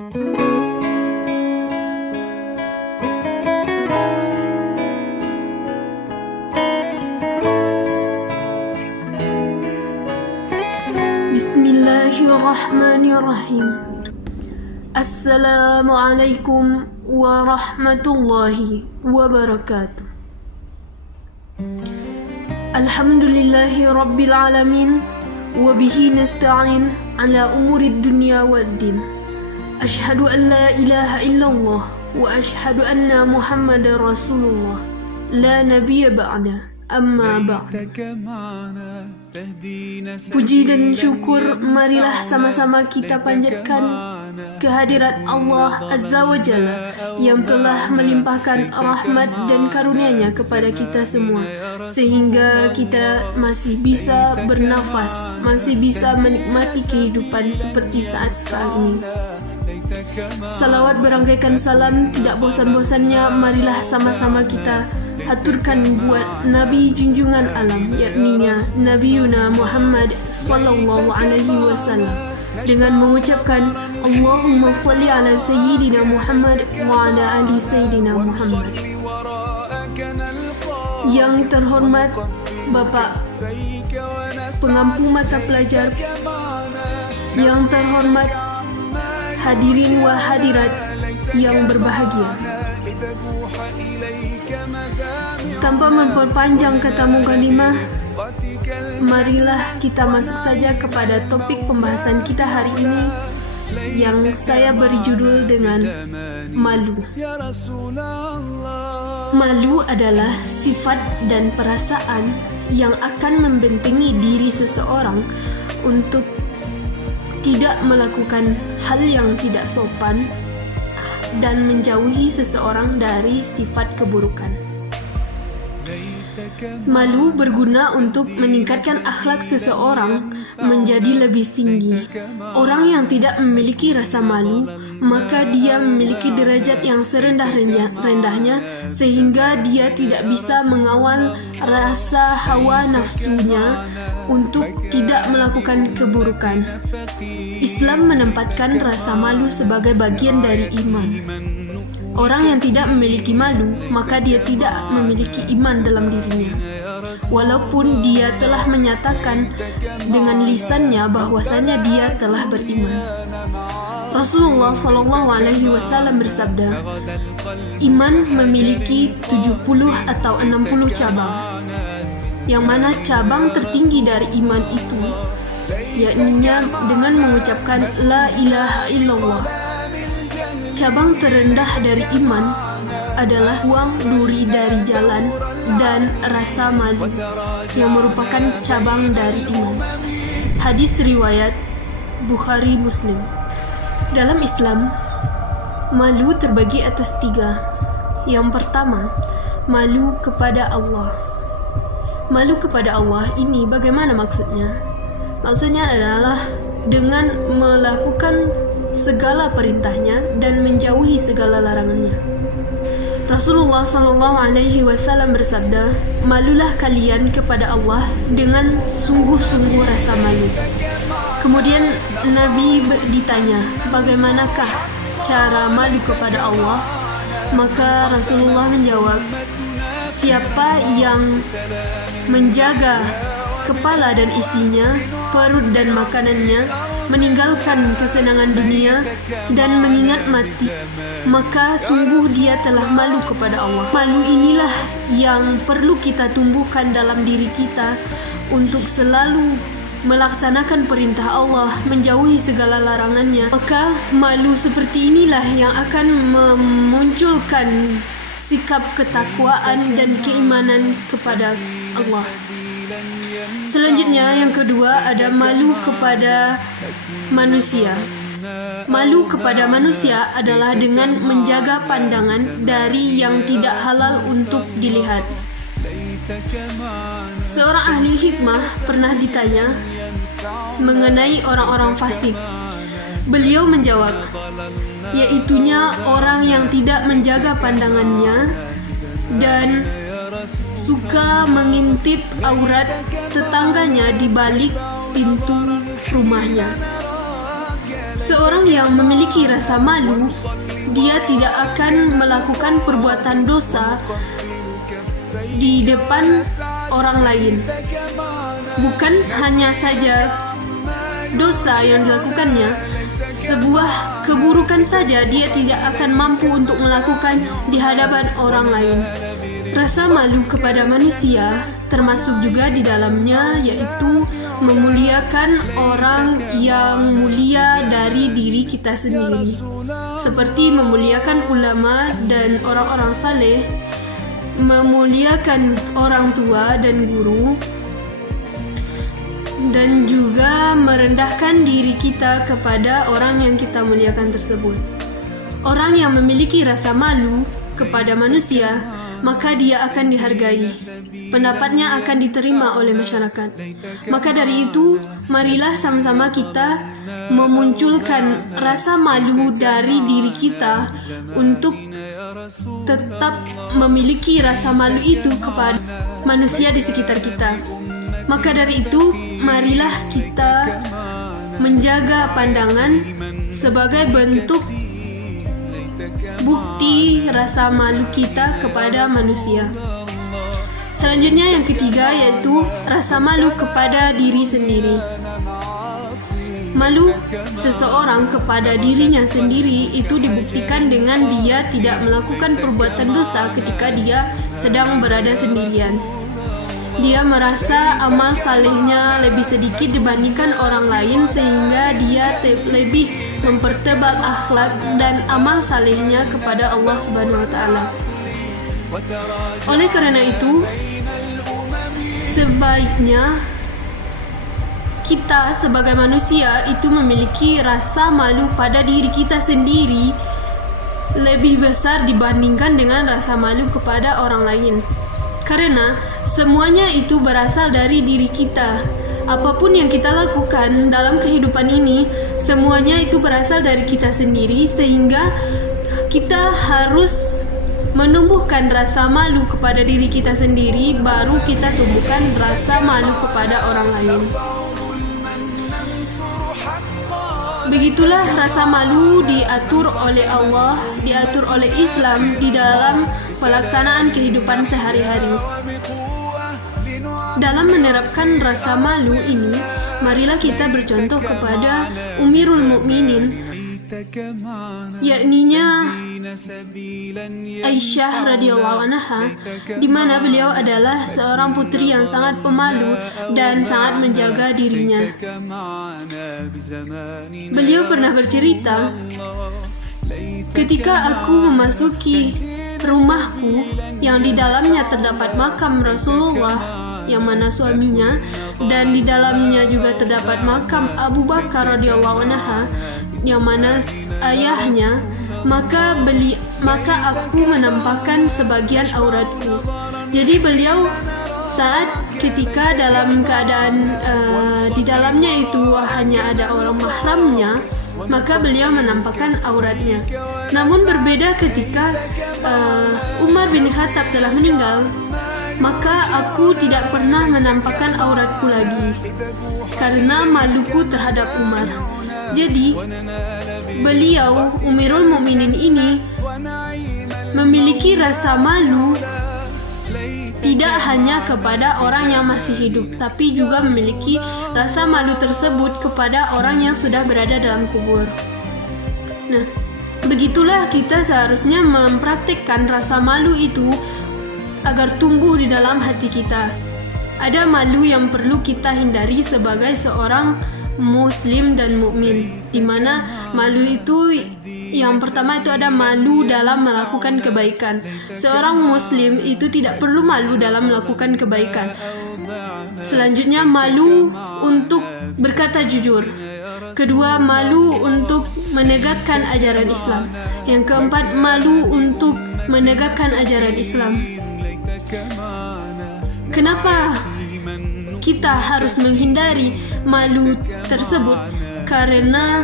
Bismillahirrahmanirrahim. Assalamualaikum warahmatullahi wabarakatuh. Alhamdulillahi rabbil alamin, wa bihi nasta'in ala umurid dunya waddin. Ashhadu an la ilaha illallah wa ashhadu anna Muhammadar Rasulullah. La nabiyya ba'da. Amma ba'd. Puji dan syukur marilah sama-sama kita panjatkan kehadirat Allah Azza wa Jalla yang telah melimpahkan rahmat dan karunia-Nya kepada kita semua, sehingga kita masih bisa bernafas, masih bisa menikmati kehidupan seperti saat sekarang ini. Salawat berangkaikan salam tidak bosan-bosannya marilah sama-sama kita haturkan buat Nabi junjungan alam, yakninya Nabiuna Muhammad sallallahu alaihi wasallam, dengan mengucapkan Allahumma salli ala Sayyidina Muhammad wa ala ali Sayyidina Muhammad. Yang terhormat Bapak pengampu mata pelajar, yang terhormat hadirin wa hadirat yang berbahagia, tanpa memperpanjang kata mukadimah, marilah kita masuk saja kepada topik pembahasan kita hari ini yang saya beri judul dengan malu. Malu adalah sifat dan perasaan yang akan membentengi diri seseorang untuk tidak melakukan hal yang tidak sopan dan menjauhi seseorang dari sifat keburukan. Malu berguna untuk meningkatkan akhlak seseorang menjadi lebih tinggi. Orang yang tidak memiliki rasa malu, maka dia memiliki derajat yang serendah-rendahnya, sehingga dia tidak bisa mengawal rasa hawa nafsunya untuk tidak melakukan keburukan. Islam menempatkan rasa malu sebagai bagian dari iman. Orang yang tidak memiliki malu, maka dia tidak memiliki iman dalam dirinya. Walaupun dia telah menyatakan dengan lisannya bahwasanya dia telah beriman. Rasulullah SAW bersabda, iman memiliki 70 atau 60 cabang, yang mana cabang tertinggi dari iman itu yakninya dengan mengucapkan la ilaha illallah. Cabang terendah dari iman adalah buang duri dari jalan dan rasa malu, yang merupakan cabang dari iman. Hadis riwayat Bukhari Muslim. Dalam Islam, malu terbagi atas 3. Yang pertama, malu kepada Allah. Malu kepada Allah ini bagaimana maksudnya? Maksudnya adalah dengan melakukan segala perintahnya dan menjauhi segala larangannya. Rasulullah SAW bersabda, malulah kalian kepada Allah dengan sungguh-sungguh rasa malu. Kemudian Nabi ditanya, bagaimanakah cara malu kepada Allah? Maka Rasulullah menjawab, siapa yang menjaga kepala dan isinya, perut dan makanannya, meninggalkan kesenangan dunia dan mengingat mati, maka sungguh dia telah malu kepada Allah. Malu inilah yang perlu kita tumbuhkan dalam diri kita untuk selalu melaksanakan perintah Allah, menjauhi segala larangannya. Maka malu seperti inilah yang akan memunculkan sikap ketakwaan dan keimanan kepada Allah. Selanjutnya yang kedua ada malu kepada manusia. Malu kepada manusia adalah dengan menjaga pandangan dari yang tidak halal untuk dilihat. Seorang ahli hikmah pernah ditanya mengenai orang-orang fasik. Beliau menjawab, yaitunya orang yang tidak menjaga pandangannya dan suka mengintip aurat tetangganya di balik pintu rumahnya. Seorang yang memiliki rasa malu, dia tidak akan melakukan perbuatan dosa di depan orang lain. Bukan hanya saja dosa yang dilakukannya, sebuah keburukan saja dia tidak akan mampu untuk melakukan di hadapan orang lain. Rasa malu kepada manusia termasuk juga di dalamnya, yaitu memuliakan orang yang mulia dari diri kita sendiri, seperti memuliakan ulama dan orang-orang saleh, memuliakan orang tua dan guru, dan juga merendahkan diri kita kepada orang yang kita muliakan tersebut. Orang yang memiliki rasa malu kepada manusia, maka dia akan dihargai. Pendapatnya akan diterima oleh masyarakat. Maka dari itu, marilah sama-sama kita memunculkan rasa malu dari diri kita untuk tetap memiliki rasa malu itu kepada manusia di sekitar kita. Maka dari itu, marilah kita menjaga pandangan sebagai bentuk bukti rasa malu kita kepada manusia. Selanjutnya yang ketiga, yaitu rasa malu kepada diri sendiri. Malu seseorang kepada dirinya sendiri itu dibuktikan dengan dia tidak melakukan perbuatan dosa ketika dia sedang berada sendirian. Dia merasa amal salehnya lebih sedikit dibandingkan orang lain, sehingga dia lebih mempertebal akhlak dan amal salehnya kepada Allah Subhanahu wa Ta'ala. Oleh karena itu, sebaiknya kita sebagai manusia itu memiliki rasa malu pada diri kita sendiri lebih besar dibandingkan dengan rasa malu kepada orang lain. Karena semuanya itu berasal dari diri kita. Apapun yang kita lakukan dalam kehidupan ini, semuanya itu berasal dari kita sendiri, sehingga kita harus menumbuhkan rasa malu kepada diri kita sendiri, baru kita tumbuhkan rasa malu kepada orang lain. Begitulah rasa malu diatur oleh Allah, diatur oleh Islam di dalam pelaksanaan kehidupan sehari-hari. Dalam menerapkan rasa malu ini, marilah kita bercontoh kepada Umirul Mukminin, yakninya Aisyah radhiyallahu anha, di mana beliau adalah seorang putri yang sangat pemalu dan sangat menjaga dirinya. Beliau pernah bercerita, ketika aku memasuki rumahku yang di dalamnya terdapat makam Rasulullah, yang mana suaminya, dan di dalamnya juga terdapat makam Abu Bakar radhiyallahu anha, yang mana ayahnya, maka aku menampakkan sebagian auratku. Jadi beliau saat ketika dalam keadaan di dalamnya itu hanya ada orang mahramnya, maka beliau menampakkan auratnya. Namun berbeda ketika Umar bin Khattab telah meninggal, maka aku tidak pernah menampakkan auratku lagi karena maluku terhadap Umar. Jadi beliau Umirul Mukminin ini memiliki rasa malu tidak hanya kepada orang yang masih hidup, tapi juga memiliki rasa malu tersebut kepada orang yang sudah berada dalam kubur. Nah, begitulah kita seharusnya mempraktikkan rasa malu itu agar tumbuh di dalam hati kita. Ada malu yang perlu kita hindari sebagai seorang Muslim dan mukmin, di mana malu itu yang pertama itu ada malu dalam melakukan kebaikan. Seorang Muslim itu tidak perlu malu dalam melakukan kebaikan. Selanjutnya malu untuk berkata jujur. Kedua, malu untuk menegakkan ajaran Islam. Yang keempat, malu untuk menegakkan ajaran Islam. Kenapa kita harus menghindari malu tersebut? Karena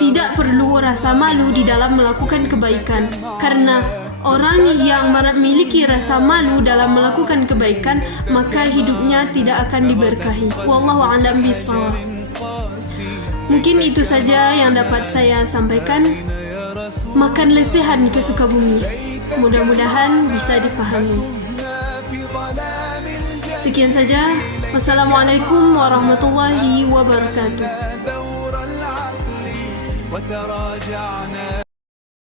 tidak perlu rasa malu di dalam melakukan kebaikan. Karena orang yang memiliki rasa malu dalam melakukan kebaikan, maka hidupnya tidak akan diberkahi. Wallahu a'lam bishawab. Mungkin itu saja yang dapat saya sampaikan. Makan lesehan ke Sukabumi. Mudah-mudahan bisa dipahami. Sekian saja. Wassalamualaikum warahmatullahi wabarakatuh.